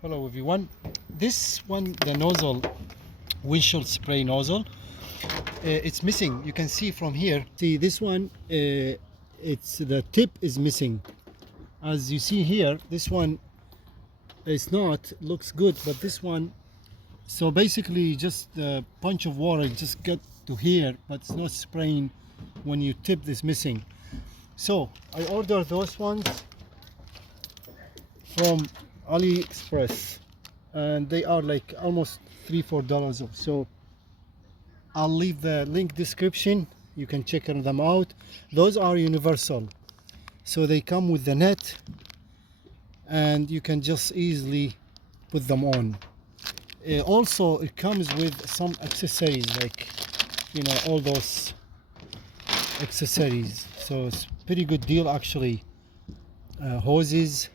Hello everyone. This one, the nozzle, windshield spray nozzle, it's missing. You can see from here. See this one, it's the tip is missing. As you see here, this one is not, looks good, but this one, so basically just a punch of water just get to here, but it's not spraying when you tip this missing. So I ordered those ones from AliExpress and they are like almost $3-4 off. So I'll leave the link description, you can check them out. Those are universal, so they come with the net and you can just easily put them on. Also it comes with some accessories, like all those accessories, so it's pretty good deal actually. Hoses,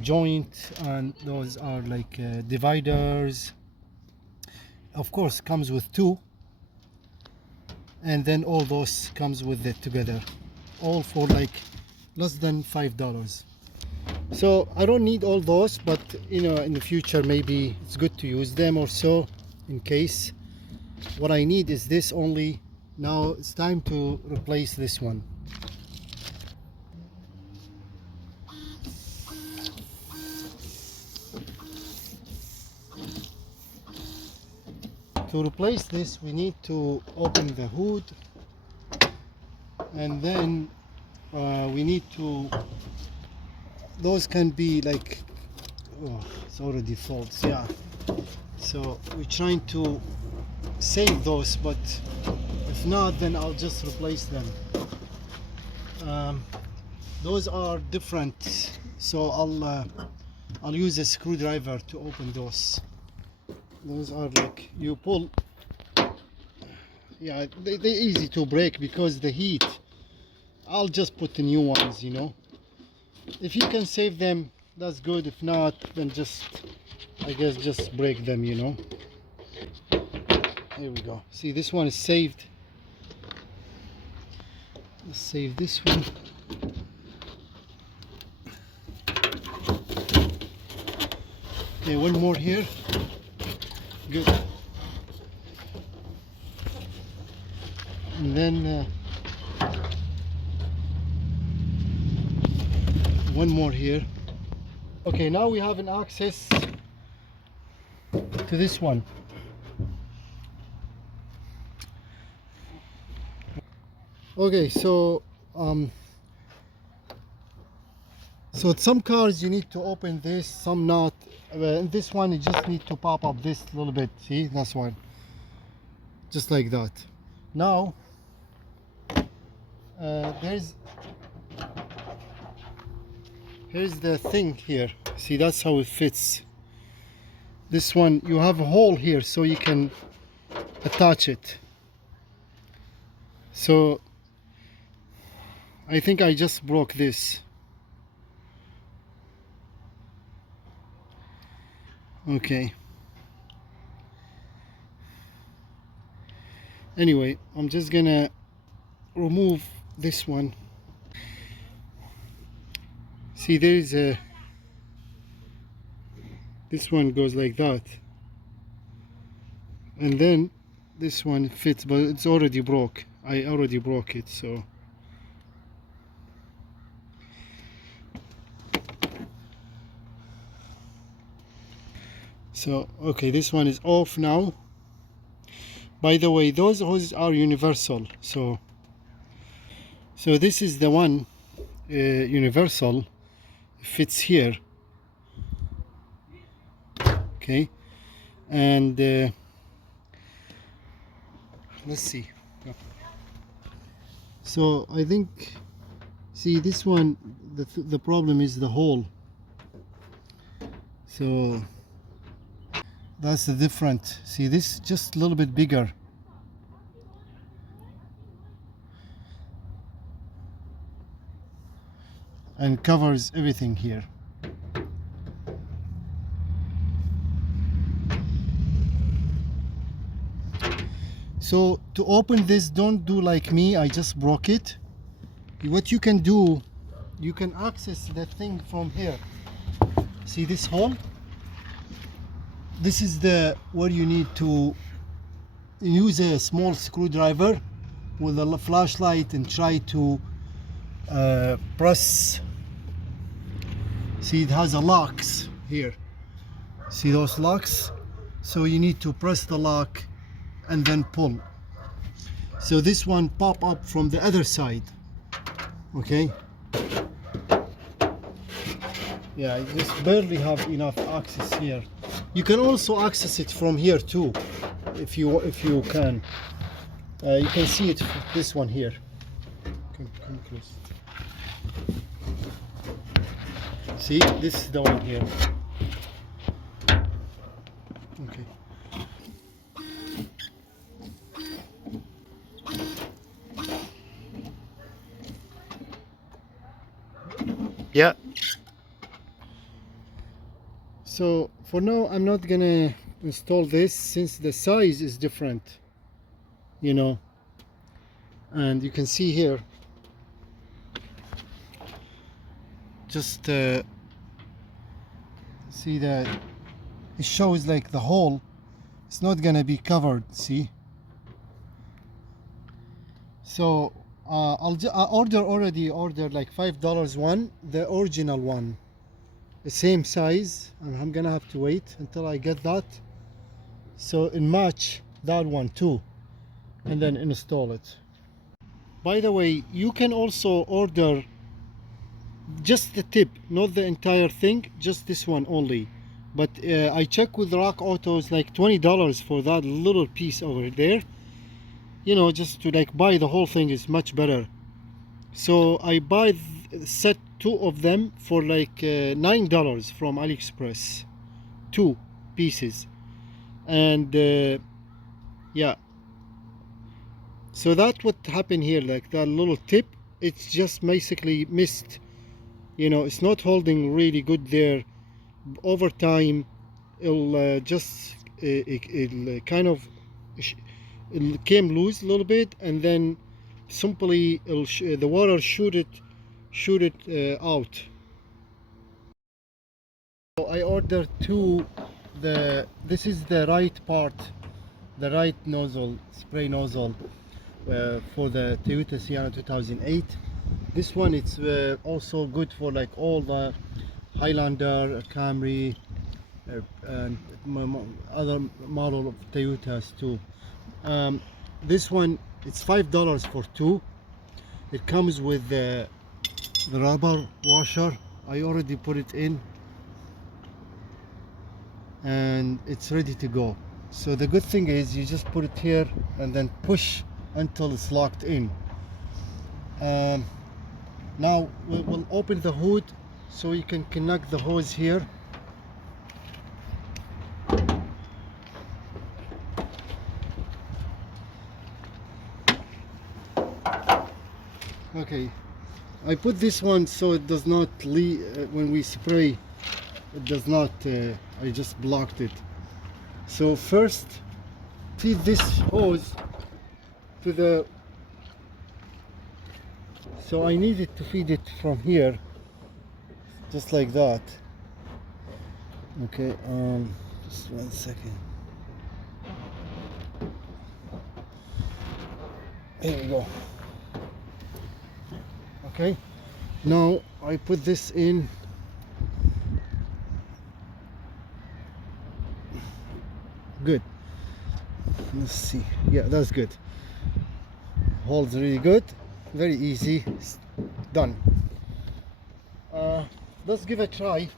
joint, and those are like dividers. Of course comes with two, and then all those comes with it together, all for like less than $5. So I don't need all those, but in the future maybe it's good to use them or so, in case. What I need is this only. Now it's time to replace this one. To replace this, we need to open the hood, and then we need to, those can be like, oh, it's already faults, yeah. So we're trying to save those, but if not, then I'll just replace them. Those are different, so I'll use a screwdriver to open those. Those are like, you pull, yeah, they're easy to break because the heat. I'll just put the new ones, if you can save them, that's good. If not, then just, I guess, just break them. Here we go. See, this one is saved. Let's save this one. Okay, one more here. Good. And then one more here. Okay, now we have an access to this one. Okay, so some cars you need to open this, some not. This one you just need to pop up this little bit. See, that's one, just like that. Now here's the thing here. See, that's how it fits. This one, you have a hole here so you can attach it. So I think I just broke this. Okay. Anyway, I'm just gonna remove this one. See, there's a, this one goes like that, and then this one fits, but it's already broke. I already broke it, so okay, this one is off now. By the way, those hoses are universal, so this is the one, universal, fits here. Okay, and let's see. So I think, see, this one, the problem is the hole. So that's the different. See, this just a little bit bigger. And covers everything here. So to open this, don't do like me, I just broke it. What you can do, you can access that thing from here. See this hole? This is the where you need to use a small screwdriver with a flashlight and try to press. See, it has a locks here. See those locks? So you need to press the lock and then pull. So this one pop up from the other side. Okay. Yeah, I just barely have enough access here. You can also access it from here too, if you can. You can see it. This one here. Come close. See, this is the one here. Okay. Yeah. So for now, I'm not gonna install this since the size is different, you know. And you can see here, just see that it shows like the hole. It's not gonna be covered. See. So I already ordered like $5 one, the original one, the same size, and I'm gonna have to wait until I get that, so in match that one too, and then install it. By the way, you can also order just the tip, not the entire thing, just this one only. But I checked with Rock Autos, like $20 for that little piece over there. You know, just to like buy the whole thing is much better. So I buy set 2 of them for like $9 from AliExpress, 2 pieces. And yeah, so that's what happened here. Like that little tip, it's just basically missed, you know. It's not holding really good there. Over time it'll just it'll kind of it came loose a little bit, and then simply the water shoot it out. So I ordered 2. This is the right part, the right nozzle, spray nozzle for the Toyota Sienna 2008. This one, it's also good for like all the Highlander, Camry, and other model of Toyotas too. This one, it's $5 for 2. It comes with the rubber washer. I already put it in and it's ready to go. So the good thing is you just put it here and then push until it's locked in. Now we'll open the hood so you can connect the hose here. Okay, I put this one so it does not leak when we spray. It does not. I just blocked it. So first, feed this hose to the. So I needed to feed it from here, just like that. Okay. Just 1 second. Here we go. Okay, now I put this in. Good. Let's see. Yeah, that's good. Holds really good. Very easy. It's done. Let's give it a try.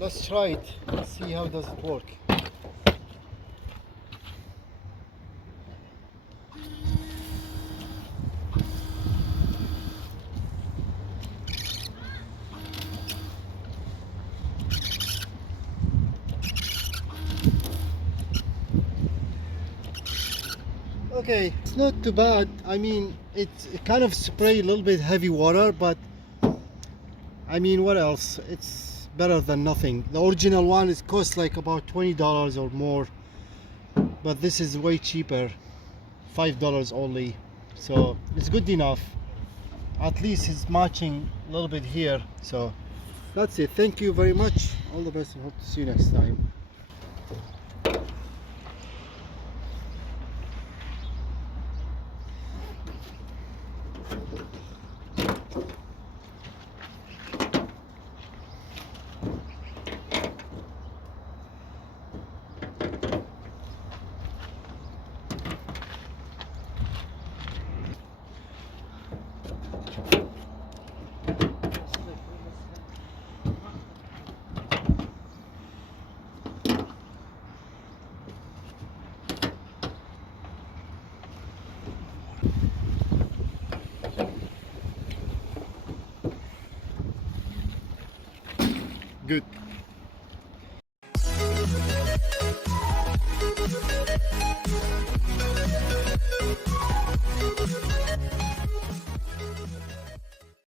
Let's try it. Let's see how does it work. Okay, it's not too bad. I mean, it kind of spray a little bit heavy water, but I mean, what else? It's better than nothing. The original one is cost like about $20 or more, but this is way cheaper, $5 only. So it's good enough. At least it's matching a little bit here. So That's it. Thank you very much. All the best, and hope to see you next time. Good.